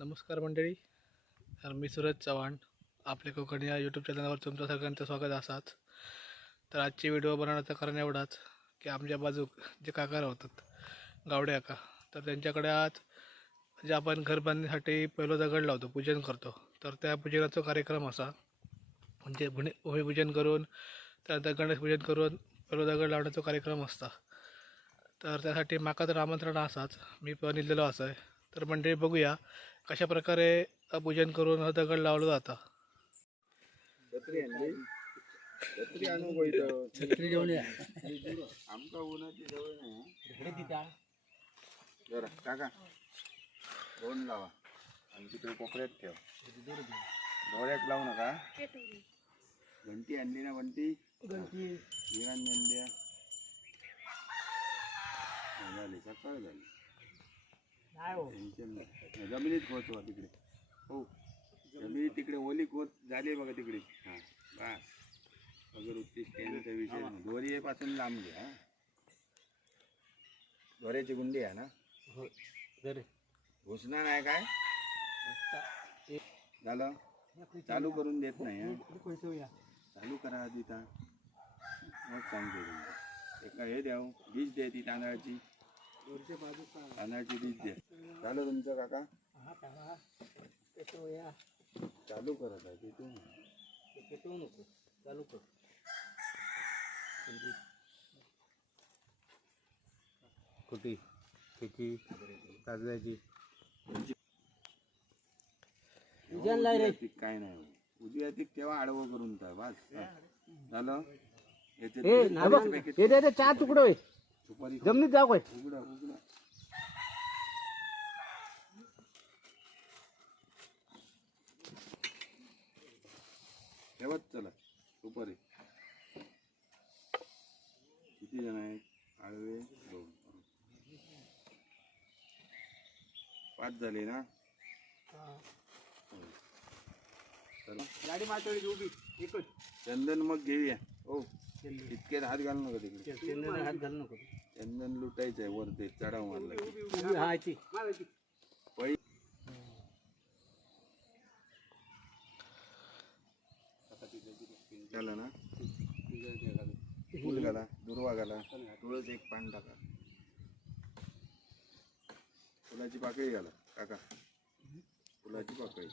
नमस्कार मंडळी. तर मी सूरज चव्हाण, आपले कोकणी या यूट्यूब चॅनलवर तुमचं सगळ्यांचं स्वागत असाच. तर आजची व्हिडिओ बनवण्याचं कारण एवढाच की आमच्या बाजूक जे काका राहतात गावडे काका, तर त्यांच्याकडे आज जे आपण घर बांधण्यासाठी पहिलं दगड लावतो, पूजन करतो, तर त्या पूजनाचा कार्यक्रम असा. म्हणजे भूमिपूजन करून त्यानंतर गणेश पूजन करून पहिलं दगड लावण्याचा कार्यक्रम असता. तर त्यासाठी माका तर आमंत्रण असाच, मी पण इल्लेलो असं आहे. तर मंडळी बघूया कशा प्रकारे पूजन करून हा दगड लावला जाता. छत्री आणली. छत्री आणू गो इथं. छत्री घेऊन या. आमका उन्हाची सवय नाही. जरा काका दोन लावा आणि तिकडे कोपऱ्यात ठेव. डोळ्यात लावू नका. घंटी आणली ना? घंटी निरांजन द्या. झाली सकाळ झाली. टेन्शन नाही. जमिनीत पोहोचवा तिकडे. हो जमिनीत तिकडे ओली खोत झाली बघा तिकडे. हां बस अगरबत्ती स्टँडचा विषय नाही. दोरीपासून लांब घ्या. दोऱ्याची गुंडी आहे ना? घुसणार नाही काय? झालं चालू करून देत नाही. चालू करा आधी ता मग सांगते तुम्ही. एका हे द्या बीज दे ती तांदळाची. तांदळाची बीज द्या. झालं तुमचं काका? चालू करत आहे तिथून नको चालू कर. कुठे त्याची ताजल्याची काय नाही. उद्या ती तेव्हा आडवं करून काय बस झालं. हे चार तुकडं होय सुपारी जमिनीत जाऊ काय? उघडा उघडा. ठेवत चला सुपारी. किती जण आहेत? आडवे दोन. 5 झाले ना? चला गाडी मातळी उभी एकच. चंदन मग घेऊया. हो इतक्यात हात घालू नका तिकडे. हात घालू नको. चंदन लुटायचंय वर ते चढाव मारला. हा ती झालं ना? फुल घाला, दुर्वा घाला, तुळस एक पान टाका, फुलाची पाकळी घाला काका. फुलाची पाकळी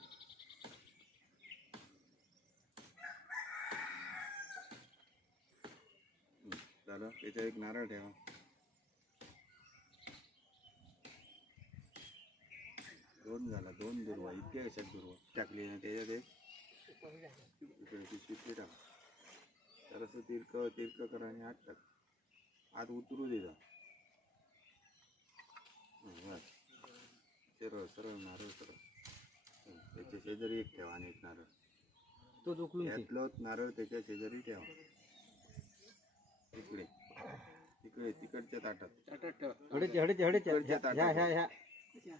झालं. त्याच्यावर एक नारळ ठेवा. दोन झाला. 2 दुर्वा. इतक्या कशात दुर्वा टाकली ना? त्याच्यात एक इकडे पिशवी टाका. जरासं तिरक करा आणि आत टाक. आत उतरू दे जा. सरळ सरळ नारळ सरळ. त्याच्या शेजारी एक ठेवा आणि एक नारळ. तो जोखलून त्यातलं नारळ त्याच्या शेजारी ठेवा. इकडे तिकडे तिकडच्या ताटात इकडच्या ताटात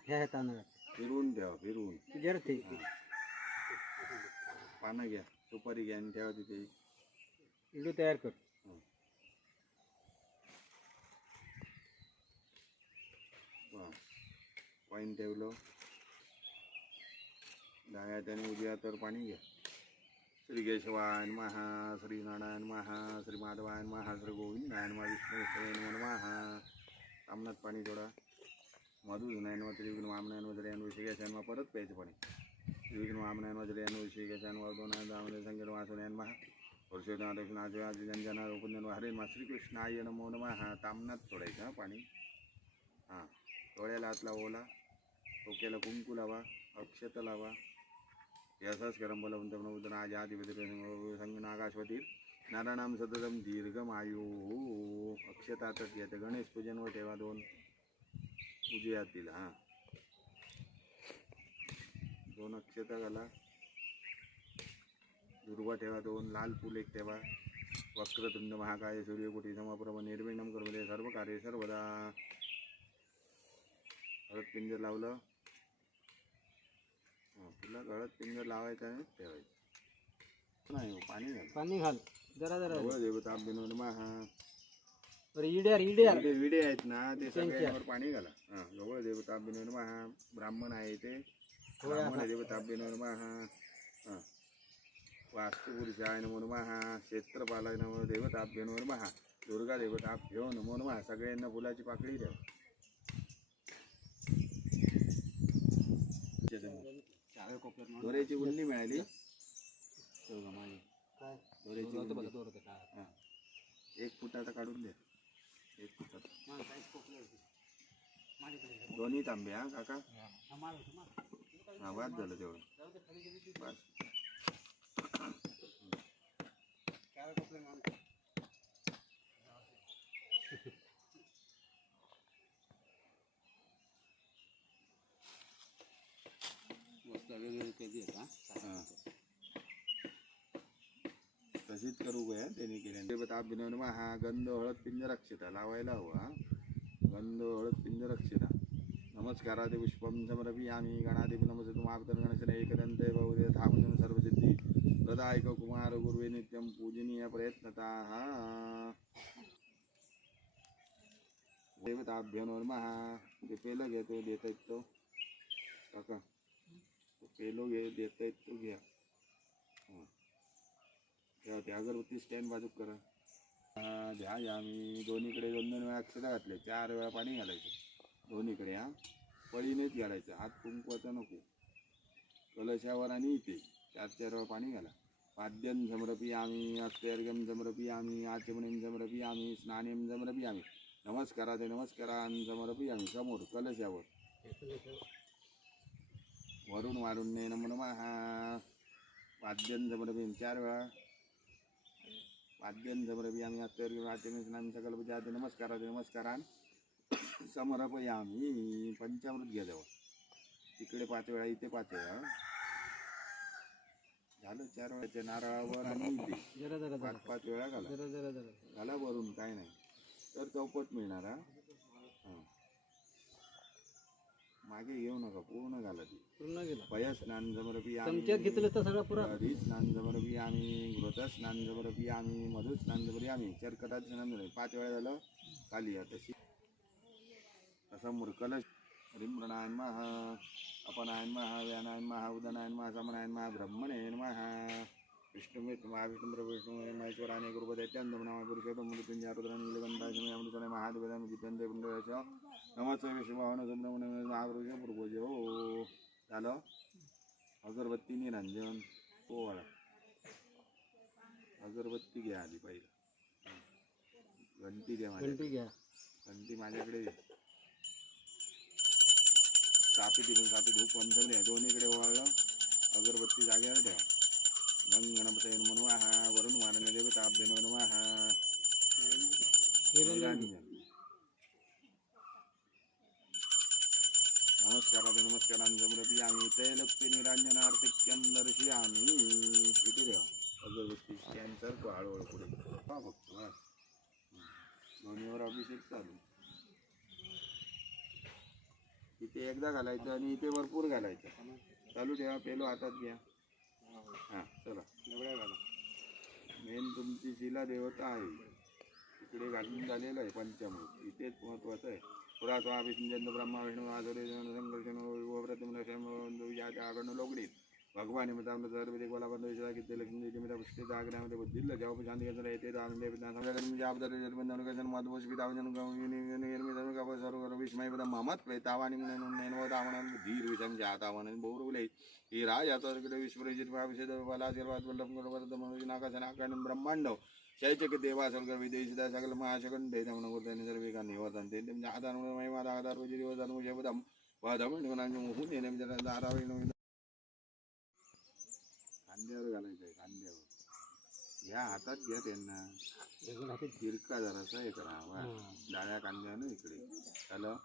ह्या तांदळा फिरवून ठेवा. फिरवून जरा ते पानं घ्या, सुपारी घ्या आणि ठेवा तिथे. इडू तयार कर. पाणी ठेवलं. डाव्या हाताने उजव्या हातावर पाणी घ्या. श्री केशवाय नमः, श्री नारायण नमः, श्री माधवाय नमः, श्री गोविंदाय नमः, विष्णू नमः. सामनात पाणी थोडा. मधुसूदनाय नमः, त्रिविघ्न वामनाय नमः, जयान विषयाच्या नमः. परत प्यायचं पाणी. त्रिविघ्न वामनाय नमः, जयान विषयाच्या नमः, दोनाय दामोदर संगीत वासुदेवाय नमः, वर्षोदय दक्षिणाजय जंजना उपनयन हरे नमः, श्रीकृष्णाय नमो नमः. तामनात सोडायचं पाणी. हां डोळ्याला हात लावा. ओला डोक्याला कुंकू लावा, अक्षत लावा. यासाच करम बलवंतम नवतन आज संग नागाश्वती नारायणाम सततम दीर्घमायू. अक्षतातच घ्या. गणेश पूजनवर ठेवा 2 उजव्या हातीला. हां 2 अक्षता घाला. दुर्वा ठेवा 2. लाल फूल एक ठेवा. वक्रतुंड महाकाय सूर्यकोटी समप्रभ निर्विघ्नं कुरु सर्व कार्ये सर्वदा. हळद पिंजर लावलं. तुला गळत पिंजर लावायचं आणि ठेवायचं नाही. हो पाणी घाल. पाणी घाल जरा जरा. देवता बिनोद महा. विडे आहेत ना ते सगळ्यांवर पाणी घाला. जवळ देवता बिनोद महा. ब्राह्मण आहे ते ब्राह्मण देवताभ्यो नमः हां वास्तुपुरुषाय नमो नमः क्षेत्रपालाय नमो देवताभ्यो नमः दुर्गा देवताभ्यो नमो नमः सगळ्यांना फुलाची पाकळी द्या दोऱ्याची उल्ली मिळाली दोऱ्याची उल्ली. हां. 1 फुटाचा काढून द्या 1 फुटाचा दोन्ही तांबे हा काका हा वाद झालं तेवढं बस हां. तशीच करू गया त्यांनी केल्याने देवताभ्यो नमः गंध हळद पिंजरक्षिता लावायला हवा गंध हळद पिंजरक्षिता नमस्कारादि पुष्पं समर्पयामि गणादिपि नमस्ते महावितरण गणेशन एकदन्ते बहुदे धामजन सर्वसिद्धी प्रदायक कुमार गुरुवे नित्यं पूजनीय प्रयत्नताः देवताभ्यो नमः ते पेलं घ्या तो देता येत तो काका तो पेलो घे देता येत तो घ्या तेव्हा ते अगरबत्ती स्टँड बाजूक करा द्या आम्ही दोन्हीकडे 2-2 वेळा अक्षता घातले 4 वेळा पाणी घालायचं दोन्हीकडे हा पळीनेच घालायचं हात कुंकवाचा नको कलशावर आणि इथे 4-4 वेळा पाणी घाला पाद्यं समर्पयामि अक्षर्घ्यं समर्पयामि आचमनीं समर्पयामि स्नानं समर्पयामि नमस्कारान् समर्पयामि समोर कलशावर वरून वारुण्ये नमो नमः पाद्यं समर्पयामि 4 वेळा पाद्यं समर्पयामि अक्षर्घ्यं आचमनीं स्नानं सकलपूजाते नमस्कारान् समर्पयामि पंचामृत घ्या जवळ तिकडे 5 वेळा इथे 5 वेळा झालं 4 वेळाच्या नारळावर आणि इथे 5-5 वेळा घाला घाला वरून काय नाही तर चौपट मिळणार हा हां मागे घेऊ नका पूर्ण घाला ती पूर्ण गेला पय स्नान समर्पयामि चमच्यात घेतलं तर सगळं पुरा हरी स्नान समर्पयामि घृत स्नान समर्पयामि मधु स्नान समर्पयामि चरकटात स्नान 5 वेळा झालं खाली तशी समोर कलश हरिं प्रणाय नमः अपनाय नमः व्यानाय नमः उदनाय नमः समनाय नमः ब्रह्मणे नमः विष्णुवे महाविष्णु विष्णु महेश्वराने गुरुपदैत्यं नमः पुरुषोत्तम मृत्युंजय रुद्राय नीलकंठाय शमय अमृताय महादेवाय जितेंद्र पुंडराय नमस्ते विश्वभावन सुब्रह्मण्य महापुरुष पूर्वजो झालं अगरबत्ती निरंजन पोवाळा अगरबत्ती घ्या आधी पहिला घंटी द्या घंटी घ्या घंटी माझ्याकडे सापी धूप पंचम द्या दोन्हीकडे ओवाळलं अगरबत्ती जागेवर द्या गंग गणपतये नमो नमः वरुण वारणे देवताभ्यो नमो नमः निरंजन नमस्कारान् समर्पयामि तैलक्ष्मी निरांजनार्तिक्यं दर्शयामि इथे द्या अगरबत्ती कॅन्सर तो हळूहळू पुढे पहा फक्त बस दोन्हीवर अभिषेक चालू इथे एकदा घालायचं आणि इथे भरपूर घालायचं चालू ठेवा पेलो हातात घ्या हां चला एवढ्या घाला मेन तुमची शिला देवता आहे इकडे घालून झालेलं आहे पंचामृत इथेच महत्त्वाचं आहे पुरा स्वा विष्णू ब्रह्मा विष्णू आधुरे संकर्षण याच्या आकडनं लोकडीत भगवान मित्रांनो सर्व बोला बंद विषया किती लक्ष्मी मित्र पुष्टी जागण्यामध्ये बुद्धीला जेव्हा शांती घेतलं येते आनंद सर्व विस्मय मामत तावानी धीर विषम जातावन बोरवले ही राज आता विश्वजित नाकाशन ब्रह्मांड शैचक देवा सगळ विदेशिदा सगळ महाशकंडे त्यामुळे सर्विकांनी निवर्तन ते आधार महिमा आधार दिवस खांद्यावर घालायचंय खांद्यावर ह्या हातात घ्या त्यांना तिरका जरासा हे करा वा डाव्या कांद्यानं इकडे झालं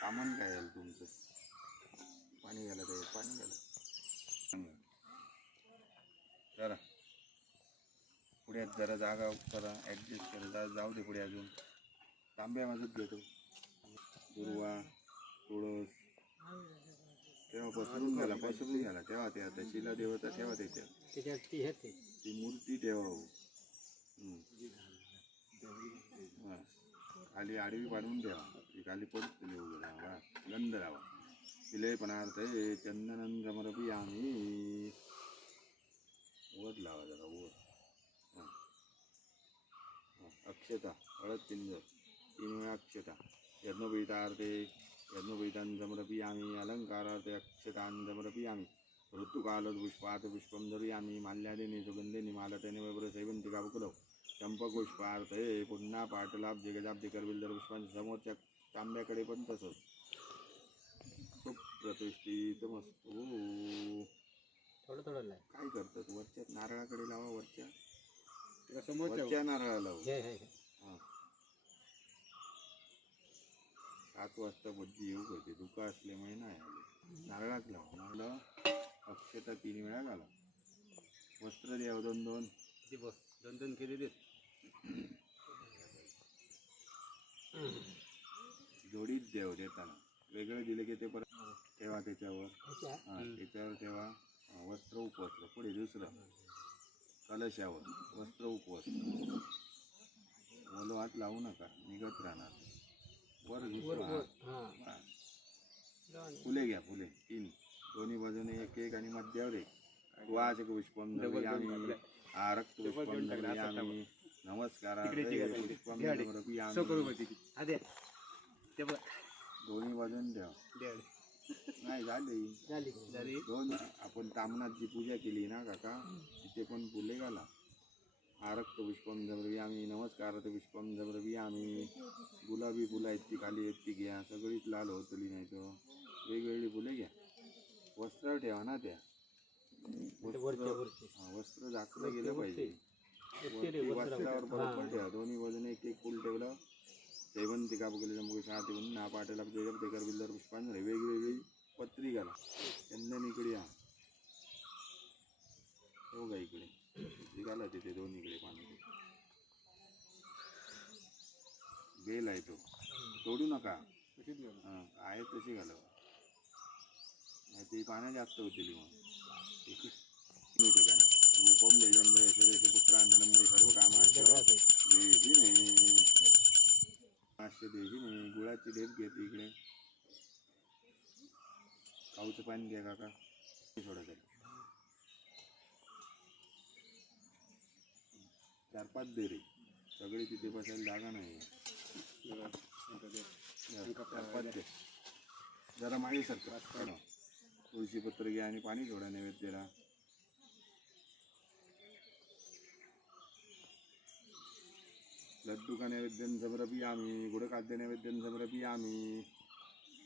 कामन काय आहे तुमचं पाणी घाला ते पाणी घाला जरा पुढे जरा जागा करा ॲडजस्ट करा जाऊ दे पुढे अजून तांब्या माझंच घेतो दुर्वा तुळस तेव्हा पसरून घाला तेव्हा त्या शिला देवता ठेवा त्याच्यात ती मूर्ती ठेवा खाली आडवी पाडून ठेवा ती खाली पडत निघू गेला बंद राहावा. विलेपणार्थे चंदनं समर्पयामि. वर लावा जरा वर. हां. अक्षता हळद पिंजर 3 वेळा अक्षता. यज्ञोपवीतान् समर्पयामि. अलंकारार्थे अक्षतान् समर्पयामि. ऋतुकालात् पुष्पात् पुष्पं धरयामि. माल्यादेने सुगंधेने मालतेने वैभ्रसैवंतिकावकुलौ. चंपपुष्पार्थे पुन्हा पाटलाभ जगजाब्दे करविलदर पुष्पांच्या समोरच्या तांब्याकडे पण तसंच. सुप्रतिष्ठितमस्तु. थोडं थोडं लाव. काय करतात वरच्या नारळाकडे लावा. वरच्या समोरच्या नारळाला लावा. जय जय. हां. 7 वाजता बुद्धी येऊ करते. धुका असल्यामुळे नाही आले. नारळात लावा. नारळ अक्षता 3 वेळा घाला. वस्त्र द्यावं 2-2. दोन दोन केले देत. जोडीत द्यावं देताना. वेगळं दिलं की ते परत ठेवा त्याच्यावर. हां त्याच्यावर ठेवा. वस्त्र उपवस्त्र. पुढे दुसरं कलशावर वस्त्र उपवस्त्र. ओलो हात लावू नका. निघत राहणार. वर घुसवा. फुले घ्या. फुले 3 दोन्ही बाजूने 1-1 आणि मध्यावर 1. वाचक पुष्पम धरयामि. आरक्त पुष्पम धरयामि. नमस्कारार्थे पुष्पम धरयामि. दोन्ही बाजून द्या. नाही झाली 2. आपण तामनात जी पूजा केली ना काका तिथे पण फुले घाला. आरक्त पुष्पम धरयामि. नमस्कारार्थे पुष्पम धरयामि. गुलाबी फुलं आहेत ती खाली आहेत ती घ्या. सगळीच लाल होतली नाही तर वेगवेगळी फुले घ्या. वस्त्र ठेवा ना त्या. वस्त्र झाकलं गेलं पाहिजे. वस्त्रावर बरोबर ठेवा. दोन्ही बाजूने 1-1 फुल ठेवलं. जयवंतिका बघितलं मुळे 6 ना पाटेला जयवंत करविलदर पुष्पांजली. वेगवेगळी पत्री घाला. चंदन इकडे या. हो का इकडे घाला तिथे दोन्हीकडे पाणी. बेल आहे तो तोडू नका. हां आहे तशी घालावं. नाही ती पाण्या जास्त होतील मग. ठिकाणी रूपम जयजन जय पुत्रांजनम सर्व कामाच्या देवीने. देवीने गुळाची ढेप घेते इकडे. खाऊचं पाणी घ्या काका. सोडा तरी 4-5 दे रे. सगळे तिथे बसायला जागा नाही. 4-5 दे. जरा माळीसारखं तुळशी पत्र घ्या आणि पाणी सोडा नैवेद्याला. लड्डू का नैवेद्यन समर्पयामि. गुडखाद्य नैवेद्यन समर्पयामि.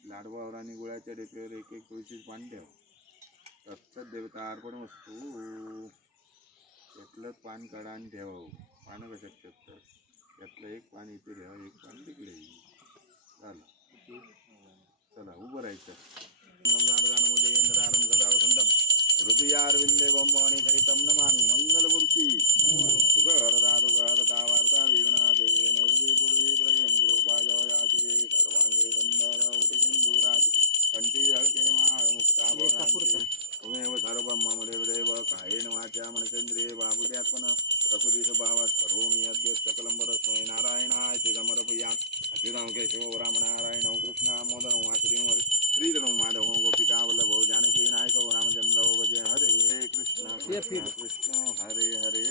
लाडवावर आणि गुळाच्या डेपेवर 1-1 तुळशी पान ठेवा. तत्सत देवता अर्पण वस्तू. त्यातलंच पान काढा आणि ठेवा. पानं कशात शकतात. त्यातलं 1 पान इथे ठेवा 1 पान तिकडे. झालं. चला उभं राहायचं. हृदयारविंदे भवानी सहितं नमामि. मंगलमूर्ती सुखहरता दुःखहरता वार्ता विघ्नाते नरवी पूर्वी प्रयं कृपा जयाते. सर्वांगे सुंदर उटिसिंधुराते. कंठी हळके माळ मुक्ता भवनांते. त्वमेव सर्वं मम देवदेव. कायेन वाचा मनसेंद्रिये बाहुल्यात्मन प्रकृती स्वभावात करोमि अद्य सकलं परस्मै. नारायणाय समर्पयामि. अच्युतं केशवं रामनारायणं कृष्णं मोदनं वासुदेवं श्रीधरं माधवं गोपिकावल्लभो जानकी नायकं रामचंद्रो भजे. हरे कृष्ण कृष्ण कृष्ण हरे हरे.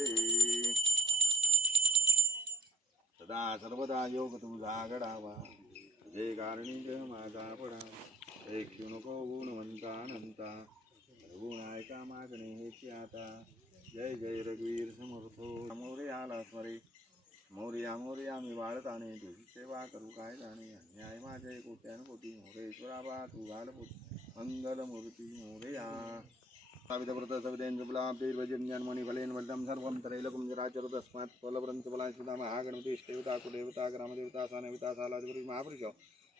सदा सर्वदा योग तुझा घडावा. जय कारणी जय माझा पडावा. ऐकू नको गुणवंता अनंता. गुण ऐका मागणे हेची आता. जय जय रघुवीर समर्थो. मोरया स्मरे. मोरया मोरया मी बाळताने तुझी सेवा करू काय जाणे. अन्याय माझे कोट्यान कोटी मोरेश्वरा बा तू घालपुट. मंगलमूर्ती मोरया. सावितव्रत सवितेन शुभलाभेर्वजन्यान्मणि फलेन वल्लम सर्वं त्रैलोक्यं चराचर तस्मात् फलवृंत फलांश्रिता महागणपतिष्ठदेवता कुलदेवता ग्रामदेवता सानदेवता सालाधिपती महापुरुष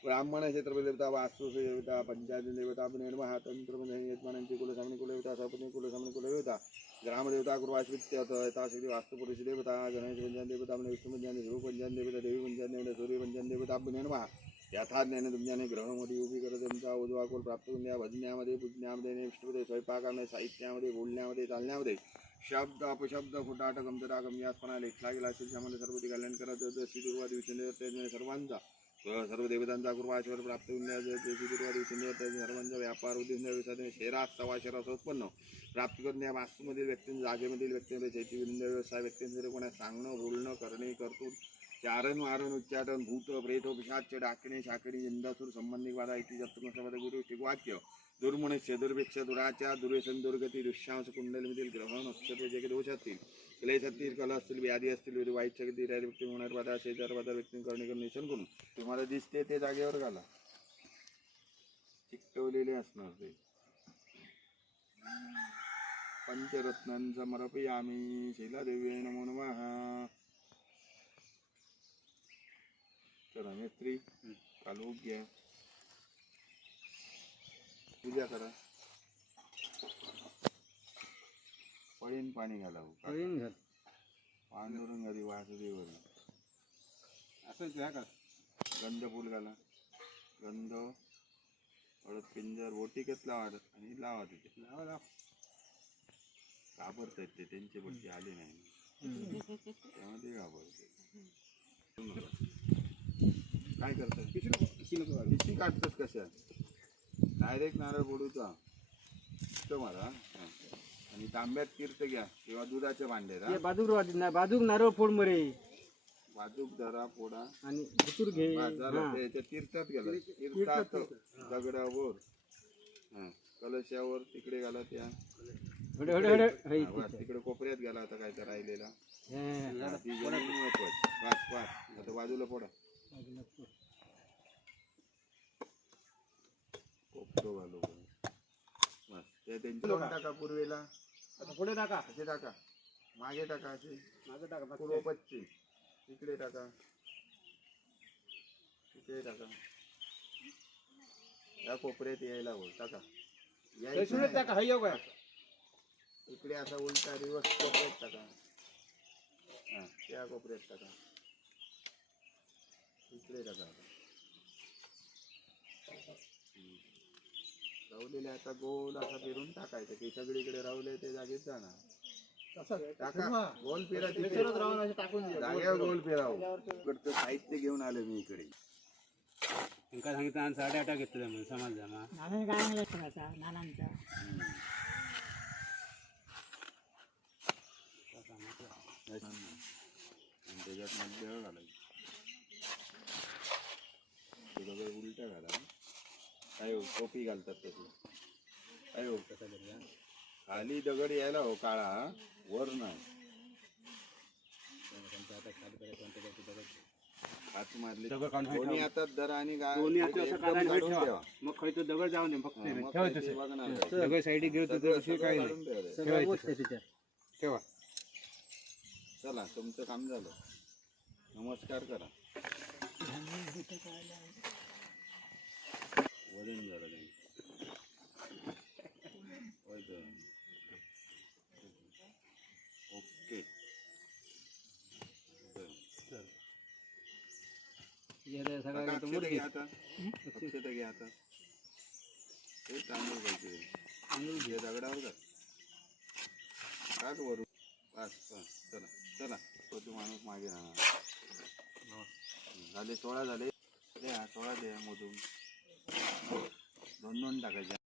ब्राह्मण क्षेत्रदेवता वास्तुदेवता पंचायत देवता पुनर्महा तंत्र यजमानांची कुलसामनी कुलदेवता सपत्नी कुलसामनी कुलदेवता ग्रामदेवता कुर्वाश्रित्य यथाशक्ती वास्तुपुरुष देवता गणेश पंचायत देवता विष्णु पंचायत ध्रुव पंचायत देवता देवी पंचायत देवता सूर्य पंचायत देवता पुनर्महा. यथाज्ञाने तुमच्याने ग्रहणमध्ये उभी करत त्यांचा उजवा कोल प्राप्त करून द्या. भजण्यामध्ये पूजण्यामध्ये निष्ठेमध्ये स्वयंपाकामध्ये साहित्यामध्ये बोलण्यामध्ये चालण्यामध्ये शब्द अपशब्द फुटाट गमतटा गम्यासपणा लेखला गेला असेल त्यामध्ये सर्वती कल्याण करत जशी दुर्वा दिवशी सर्वांचा सर्व देवतांचा कृपा आशीर्वाद प्राप्त होऊन सर्वांचा व्यापार उद्योग शेरा सव्वा शेरा असं उत्पन्न प्राप्त करून या वास्तूमधील व्यक्तींच्या जागेमधील व्यक्तींमध्ये शेती विरुद्ध व्यवसाय व्यक्तींमध्ये कोणा सांगणं बोलणं करणे करतून चारण वारण उच्चाटन भूत प्रेत पिशाच डाकणे शाकणी इंदासूर संबंधिक वादा इति जत्रुमसमध्ये गुरु वाक्य दुर्मनुष्य दुर्भिक्ष दुराचार दुर्व्यसन दुर्गती दुष्यांश कुंडलीमधील ग्रह नक्षत्र जे काही दोष असतील क्लेश असतील कला असतील व्याधी असतील वाईट शक्ती राहिली व्यक्ती होणार बाधा शेजार बाधा व्यक्तींकरणे करून निशन करून तुम्हाला दिसते ते जागेवर घाला चिकटवलेले असणार ते पंचरत्नांचा समर्पयामि शिलादेवी नमो नमः चला मैत्री कालूक घ्या पूजा करा पळीन पाणी घालावं पांडुरंग हरी वासुदेवरी असं घ्या का गंध फुल घाला गंध हळद पिंजर बोटिकच लावा आणि लावा तिथे लावा घाबरतायत ते त्यांचे बट्टी आले नाही त्यामध्ये घाबरते काय करतात पिशी काढतात कशा डायरेक्ट नारळ फोडूचा मारा आणि तांब्यात तीर्थ घ्या किंवा दुधाच्या भांड्यात बाजूक नारळ फोड मरे बाजूक जरा फोडा आणि भुतूर घे त्याच्या तीर्थात गेला तीर्थात दगडावर कलशावर तिकडे घाला त्या तिकडे कोपऱ्यात गेला आता काय तर राहिलेला आता बाजूला फोडा कोपरो घालू बस त्या त्यांच्या टाका पूर्वेला आता पुढे टाका असे टाका मागे टाका असे माझं टाका पूर्व पश्चिम इकडे टाका इकडे टाका या कोपऱ्यात यायला हो टाका टाका हाय का इकडे असा उलटा रिवर्स कोपऱ्यात टाका हा त्या कोपऱ्यात टाका इकडे टाका राहुलेले आता गोल असा फिरून टाकायचं ते सगळीकडे राहुले ते जागेत जाणार टाका गोल फिरा जागेवर गोल फिराव इकडचं साहित्य घेऊन आले मी इकडे काय सांगितलं 8:30 घेतलं समाज जमा त्याच्यात मध्य घालायचं उलटा घाला काय टोपी घालतात तशी काय हो खाली दगड यायला हो काळा वर नाही हात मारले दोन्ही हातात धरा आणि मग खायचं दगड जाऊन दे फक्त दगड साईड घेऊ काय ठेवा चला तुमचं काम झालं नमस्कार करा वजन झालं ओके अक्षता घ्या आता अक्षता घ्या आता ते तांदूळ घ्यायचे तांदूळ घे दगडावर काढ वरून बस बस चला चला तो माणूस मागे राहणार झाले 16 झाले द्या 16 द्या मधून 2 टाकायच्या